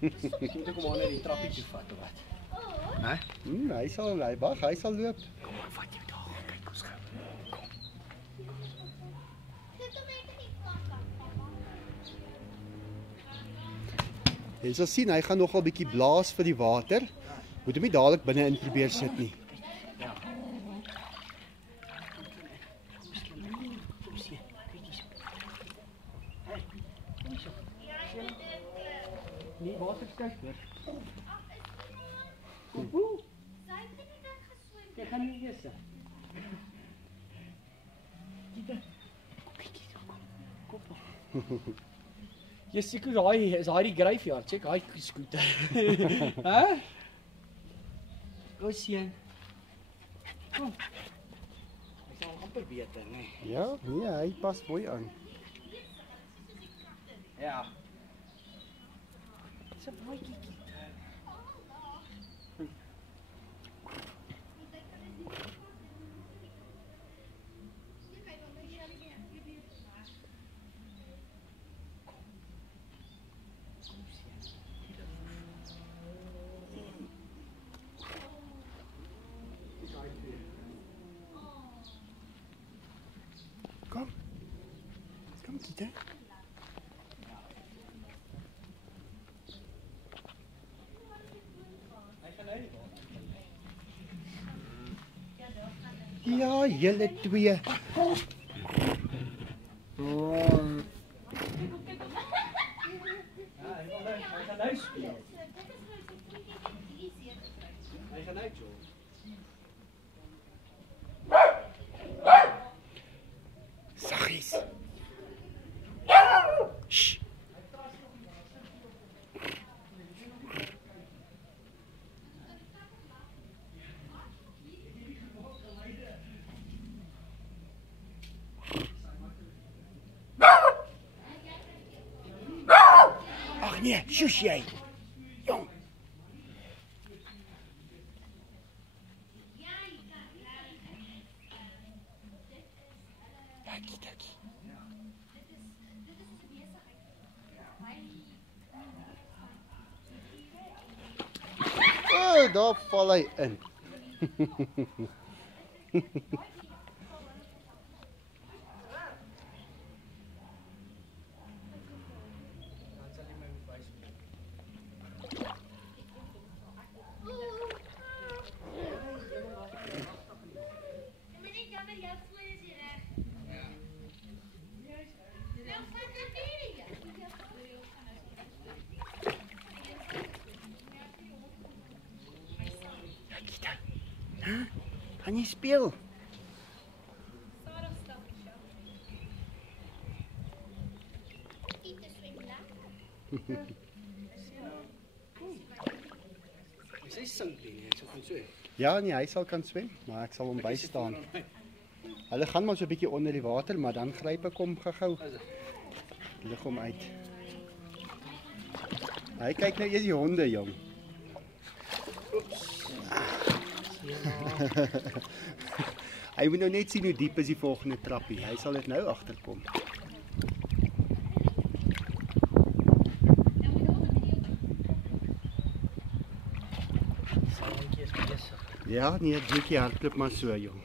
Ek moet ook maar net die trappie toe vat of wat. Hè? Hy sal loop. Kom ek vat jou daar. Kyk ons gou. Kom. Jy sal sien, hy gaan nogal bietjie blaas vir die water. Moet hom nie dadelik binne in probeer sit nie. Ja. Nee, water skuif hoor. Kom. Kyk, gaan nie eers. Kom. Jy seker daai is daai die graveyard, check daai skooter. Hæ? Go sien. Kom. Hy sal amper beter, nee. Ja, nee, hy pas mooi aan. Ja. Dis 'n mooi kiekie. Kom, Kita. Ja, julle twee. Hy gaan uit, joh. Saggies. Shh. Ag nee, sjoes jy. Jong. Dakkie. Oh, daar val hy in. Gaan jy speel? Hy sing nie, so goed so. Ja, nee, hy sal kan swem, maar ek sal hom bystaan. Hulle gaan maar so 'n bietjie onder die water, maar dan gryp ek hom gou-gou. Lig hom uit. Hy kyk nou eers die honde, jong. Hy moet nou net sien hoe diep is die volgende trappie. Hy sal dit nou agterkom. Ja, nee, 'n bietjie hardloop maar so, jong.